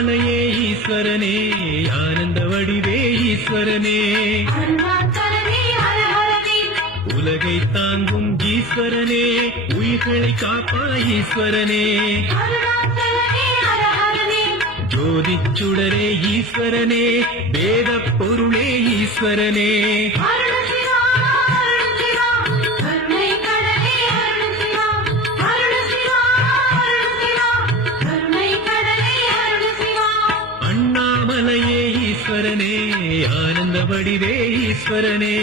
அண்ணாமலையே ஈஸ்வரனே ஆனந்த வடிவே ஈஸ்வரனே உலகை தாங்கும் ஈஸ்வரனே உயிர்களை காப்பாய் ஈஸ்வரனே ஜோதிச் சுடரே ஈஸ்வரனே வேத பொருளே ஈஸ்வரனே அண்ணாமலையே ஈஸ்வரனே ஆனந்த வடிவே ஈஸ்வரனே